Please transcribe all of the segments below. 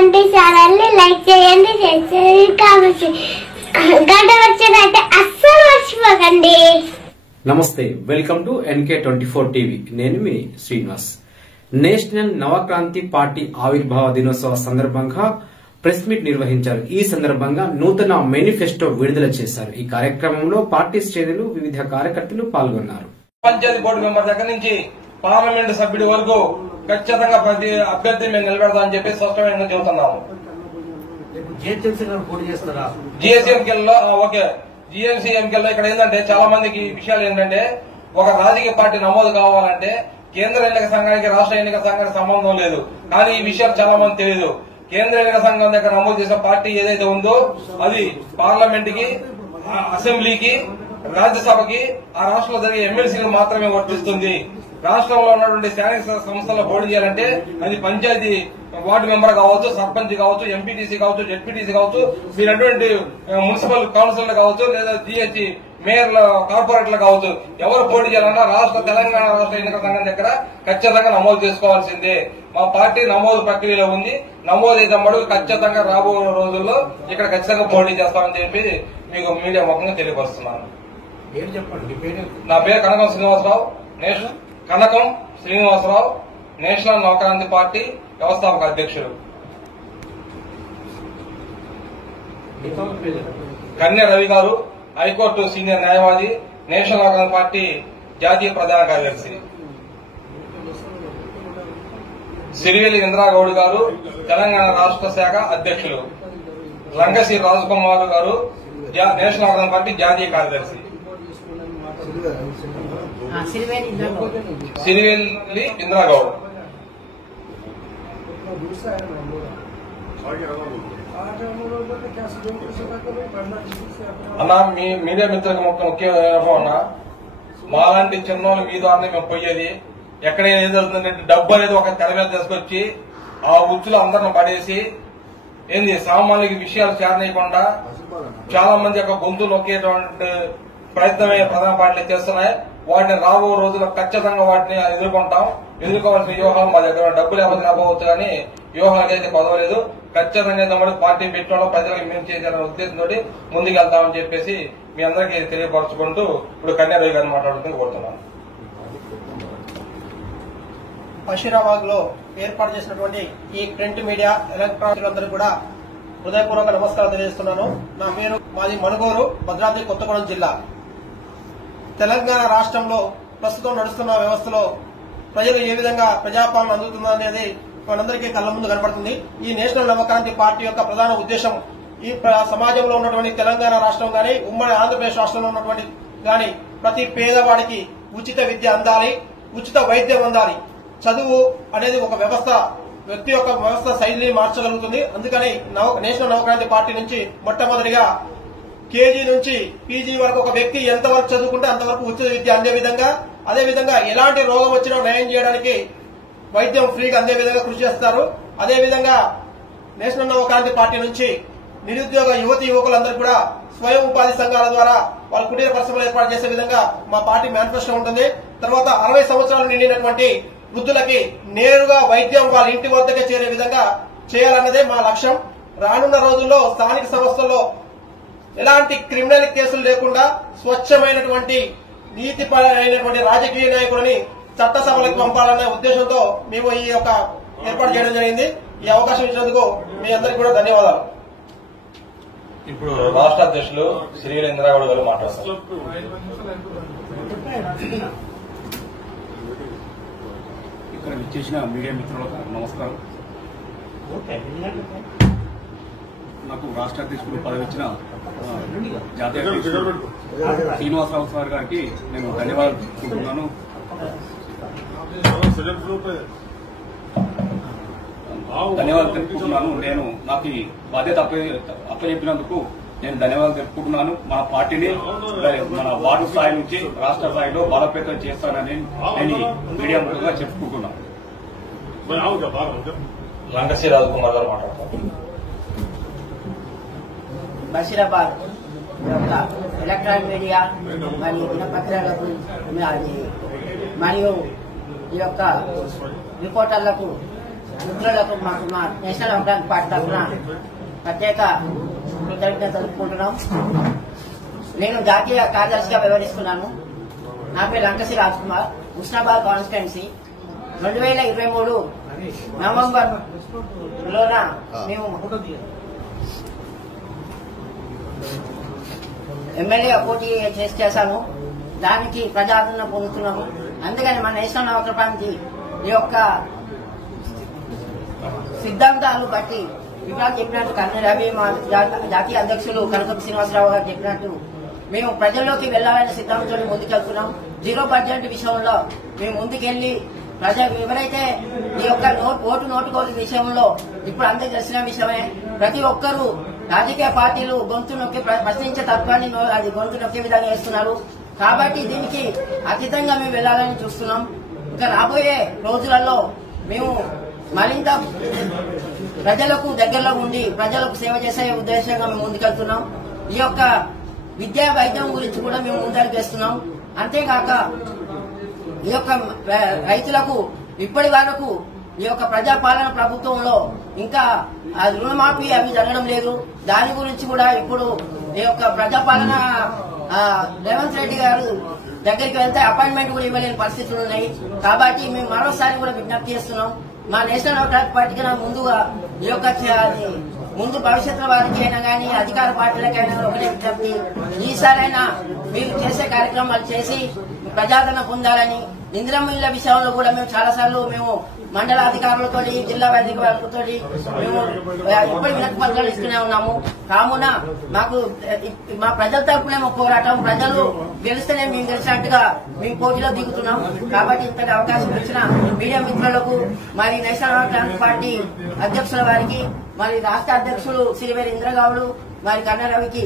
NK20 channel ని like చేయండి, share చేయండి, కామెంట్ చేయండి, గంట వచ్చేదైతే అస్సలు మర్చిపోకండి. నమస్తే, వెల్కమ్ టు NK24 టీవీ. నేను మీ శ్రీనివాస్. నేషనల్ నవక్రాంతి పార్టీ ఆవిర్భావ దినోత్సవ సందర్భంగా ప్రెస్ మీట్ నిర్వహించారు. ఈ సందర్భంగా నూతన మేనిఫెస్టో విడుదల చేశారు. ఈ కార్యక్రమంలో పార్టీ శ్రేణులు, వివిధ కార్యకర్తలు పాల్గొన్నారు. పంచాయతీ బోర్డు మెంబర్ దగ్గర నుంచి పార్లమెంటు సభ్యుడి వరకు ఖచ్చితంగా ప్రతి అభ్యర్థి మేము నిలబెడతామని చెప్పి స్పష్టంగా చెబుతున్నాము. జిఎస్ఎంకెల్లో ఓకే, జిఎంసీఎంకెల్లో ఇక్కడ ఏంటంటే చాలా మందికి విషయాలు ఏంటంటే, ఒక రాజకీయ పార్టీ నమోదు కావాలంటే కేంద్ర ఎన్నికల సంఘానికి, రాష్ట్ర ఎన్నికల సంఘానికి సంబంధం లేదు. కానీ ఈ విషయాలు చాలా మంది తెలియదు. కేంద్ర ఎన్నికల సంఘం దగ్గర నమోదు చేసిన పార్టీ ఏదైతే ఉందో అది పార్లమెంట్ కి, అసెంబ్లీకి, రాజ్యసభకి, ఆ రాష్ట్రంలో జరిగే ఎమ్మెల్సీలు మాత్రమే వర్తిస్తుంది. రాష్ట్రంలో ఉన్నటువంటి స్థానిక సంస్థల్లో పోటీ చేయాలంటే అది పంచాయతీ వార్డు మెంబర్ కావచ్చు, సర్పంచ్ కావచ్చు, ఎంపీటీసీ కావచ్చు, జెడ్పీటీసీ కావచ్చు, మీరటువంటి మున్సిపల్ కౌన్సిలర్ కావచ్చు, లేదా జిహెచ్ మేయర్ల, కార్పొరేటర్లు కావచ్చు, ఎవరు పోటీ చేయాలన్నా తెలంగాణ రాష్ట్ర ఎన్నికల సంఘం దగ్గర ఖచ్చితంగా నమోదు చేసుకోవాల్సిందే. మా పార్టీ నమోదు ప్రక్రియలో ఉంది. నమోదు అయితే మడుగు ఖచ్చితంగా రాబో రోజుల్లో ఇక్కడ ఖచ్చితంగా పోటీ చేస్తామని చెప్పి మీకు మీడియా ముఖంగా తెలియపరుస్తున్నాను. నా పేరు కనకం శ్రీనివాసరావు, నేషనల్ నవక్రాంతి పార్టీ వ్యవస్థాపక అధ్యక్షుడు. కన్య రవి గారు, హైకోర్టు సీనియర్ న్యాయవాది, నేషనల్ నవక్రాంతి పార్టీ జాతీయ ప్రధాన కార్యదర్శి. సిరివెల్లి ఇంద్రాగౌడ్ గారు, తెలంగాణ రాష్ట్ర శాఖ అధ్యక్షులు. రంగశ్రీ రాజకుమార్ గారు, నేషనల్ నవక్రాంతి పార్టీ జాతీయ కార్యదర్శి. సిరివెల్లి ఇంద్రాగౌడ్. అన్నా, మీ మీడియా మిత్రులకు ముఖ్య అన్నా, మాలాంటి చిన్నోళ్ళు మీ ద్వారానే మేము పోయేది. ఎక్కడ ఏం జరుగుతుందంటే డబ్బు అనేది ఒక తెర మీద తీసుకొచ్చి ఆ ఉచ్చులో అందరిని పడేసి ఏంది సామాన్యులకి విషయాలు చేరనీయకుండా చాలా మంది యొక్క గొంతు నొక్కేటువంటి ప్రయత్నమే ప్రధాన పార్టీలు చేస్తున్నాయి. వాటిని రాబో రోజుల్లో ఖచ్చితంగా వాటిని ఎదుర్కొంటాం. ఎదుర్కోవాల్సిన వ్యూహాలు మా దగ్గర డబ్బు లేకపోతే రాబోవచ్చు, కానీ వ్యూహాలకైతే పదవలేదు. ఖచ్చితంగా తమ్ముడు పార్టీ పెట్టడం ప్రజలకు మేము చేయాలనే ఉద్దేశంతో ముందుకెళ్తామని చెప్పేసి మీ అందరికీ తెలియపరచుకుంటూ ఇప్పుడు కన్యారవి గారిని మాట్లాడుతూ కోరుతున్నాను. బషీరాబాద్ లో ఏర్పాటు చేసినటువంటి ఈ ప్రింట్ మీడియా, ఎలక్ట్రానిక్ అందరికీ కూడా హృదయపూర్వక నమస్కారం తెలియజేస్తున్నాను. నా పేరు మాది మనుగోరు, భద్రాద్రి కొత్తగూడెం జిల్లా. తెలంగాణ రాష్ట్రంలో ప్రస్తుతం నడుస్తున్న వ్యవస్థలో ప్రజలు ఏ విధంగా ప్రజాపాలన అందుతుందనేది మనందరికీ కళ్ల ముందు కనబడుతుంది. ఈ నేషనల్ నవక్రాంతి పార్టీ యొక్క ప్రధాన ఉద్దేశం ఈ సమాజంలో ఉన్నటువంటి తెలంగాణ రాష్ట్రం గాని, ఉమ్మడి ఆంధ్రప్రదేశ్ రాష్ట్రంలో ఉన్నటువంటి గాని ప్రతి పేదవాడికి ఉచిత విద్య అందాలి, ఉచిత వైద్యం అందాలి. చదువు అనేది ఒక వ్యవస్థ, వ్యక్తి యొక్క వ్యవస్థ శైలిని మార్చగలుగుతుంది. అందుకని నేషనల్ నవక్రాంతి పార్టీ నుంచి మొట్టమొదటిగా కేజీ నుంచి పీజీ వరకు ఒక వ్యక్తి ఎంతవరకు చదువుకుంటే అంతవరకు ఉచిత విద్య అందే విధంగా, అదేవిధంగా ఎలాంటి రోగం వచ్చినా న్యాయం చేయడానికి వైద్యం ఫ్రీగా అందే విధంగా కృషి చేస్తారు. అదేవిధంగా నేషనల్ నవక్రాంతి పార్టీ నుంచి నిరుద్యోగ యువతి యువకులందరూ కూడా స్వయం ఉపాధి సంఘాల ద్వారా వాళ్ళ కుటీర పరిశ్రమలు ఏర్పాటు చేసే విధంగా మా పార్టీ మేనిఫెస్టో ఉంటుంది. తర్వాత 60 సంవత్సరాలు నిండినటువంటి వృద్ధులకి నేరుగా వైద్యం వాళ్ళ ఇంటి వద్దకే చేరే విధంగా చేయాలన్నదే మా లక్ష్యం. రానున్న రోజుల్లో స్థానిక సంస్థల్లో ఎలాంటి క్రిమినల్ కేసులు లేకుండా స్వచ్ఛమైనటువంటి నీతిపరమైనటువంటి రాజకీయ నాయకులని చట్టసభలకు పంపాలనే ఉద్దేశంతో మేము ఈ యొక్క ఏర్పాటు చేయడం జరిగింది. ఈ అవకాశం ఇచ్చినందుకు మీ అందరికీ కూడా ధన్యవాదాలు. ఇప్పుడు రాష్ట్ర అధ్యక్షులు శ్రీవెల్లి ఇంద్రాగౌడ్ గారు మాట్లాడతారు. ఇక్కడ విచ్చేసిన మీడియా మిత్రులకు నమస్కారం. నాకు రాష్ట్ర అధ్యక్షుడు పదవి ఇచ్చిన జాతీయ అధ్యక్షుడు శ్రీనివాసరావు సార్ గారికి నేను ధన్యవాదాలు తెలుపుకుంటున్నాను. నేను నాకు ఈ బాధ్యత అప్పచెప్పినందుకు నేను ధన్యవాదాలు తెలుపుకుంటున్నాను. మన పార్టీని మన వార్డు స్థాయి నుంచి రాష్ట్ర స్థాయిలో బలోపేతం చేస్తానని నేను మీడియా ముఖంగా చెప్పుకుంటున్నాను. రంగశ్రీ రాజకుమార్ గారు మాట్లాడతారు. బషీరాబాద్ యొక్క ఎలక్ట్రానిక్ మీడియా మరియు దినపత్రికలకు మరియు ఈ యొక్క రిపోర్టర్లకు మిత్రులకు మాకు మా నేషనల్ డెమోక్రాటిక్ పార్టీ తరఫున ప్రత్యేక కృతజ్ఞత తెలుపుకుంటున్నాం. నేను జాతీయ కార్యదర్శిగా వ్యవహరిస్తున్నాను. నా పేరు లంకసి రాజ్ కుమార్, హుస్నాబాద్ కాన్స్టిట్యున్సీ. 2023 నవంబర్ లోన మేము ఎమ్మెల్యే పోటీ చేశాము. దానికి ప్రజాదరణ పొందుతున్నాము. అందుకని మన నేషనల్ డెమోక్రాటిక్ పార్టీ ఈ యొక్క సిద్ధాంతాలు బట్టి ఇవాళ చెప్పినట్టు కర్నూలు రవి మా జాతీయ అధ్యక్షులు కనకపు శ్రీనివాసరావు గారు చెప్పినట్టు మేము ప్రజల్లోకి వెళ్లాలనే సిద్ధాంతంతో ముందుకెళ్తున్నాం. జీరో బడ్జెట్ విషయంలో మేము ముందుకెళ్లి ఎవరైతే ఈ యొక్క నోటు విషయంలో ఇప్పుడు అందరికి తెలిసిన విషయమే. ప్రతి ఒక్కరూ రాజకీయ పార్టీలు గొంతు నొక్కి ప్రశ్నించే తత్వాన్ని అది గొంతు నొక్కే విధంగా చేస్తున్నారు. కాబట్టి దీనికి అతీతంగా మేము వెళ్లాలని చూస్తున్నాం. ఇంకా రాబోయే రోజులలో మేము మరింత ప్రజలకు దగ్గరలో ఉండి ప్రజలకు సేవ చేసే ఉద్దేశంగా మేము ముందుకెళ్తున్నాం. ఈ యొక్క విద్యా వైద్యం గురించి కూడా మేము ముందడుగు వేస్తున్నాం. అంతేకాక ఈ యొక్క రైతులకు ఇప్పటి వరకు ఈ యొక్క ప్రజాపాలన ప్రభుత్వంలో ఇంకా రుణమాఫీ అవి జరగడం లేదు. దాని గురించి కూడా ఇప్పుడు ఈ యొక్క ప్రజాపాలన రేవంత్ రెడ్డి గారు దగ్గరికి వెళ్తే అపాయింట్మెంట్ కూడా ఇవ్వలేని పరిస్థితులు ఉన్నాయి. కాబట్టి మేము మరోసారి కూడా విజ్ఞప్తి చేస్తున్నాం. మా నేషనల్ డెమోక్రాటిక్ పార్టీకి ముందుగా ఈ యొక్క ముందు భవిష్యత్తులో వారికి అయినా కానీ అధికార పార్టీలకైనా ఒకటే విజ్ఞప్తి, ఈసారైనా మీరు చేసే కార్యక్రమాలు చేసి ప్రజాదరణ పొందాలని. ఇందిరమ్మ ఇళ్ల విషయంలో కూడా మేము చాలాసార్లు మేము మండల అధికారులతో జిల్లా అధికారులతో మేము ఎప్పుడు వినతి పత్రాలు ఇస్తూనే ఉన్నాము. కావున మాకు మా ప్రజల తరపునే పోరాటం, ప్రజలు గెలిస్తేనే మేము గెలిచినట్టుగా మేము పోటీలో దిగుతున్నాం. కాబట్టి ఇంతటి అవకాశం ఇచ్చిన మీడియా మిత్రులకు, మరి నేషనల్ డెమోక్రాటిక్ పార్టీ అధ్యక్షుల వారికి, మరి రాష్ట్ర అధ్యక్షులు శ్రీవేరి ఇంద్రగౌడ్, మరి కర్నూలు రవికి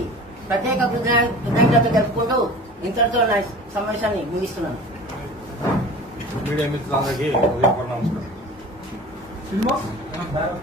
ప్రత్యేక కృతజ్ఞతలు తెలుపుకుంటూ ఇంతటితో నా సమావేశాన్ని ముగిస్తున్నాను. మీడియా మిత్రులందరికీ ఉదయపూర్వ నమస్కారం.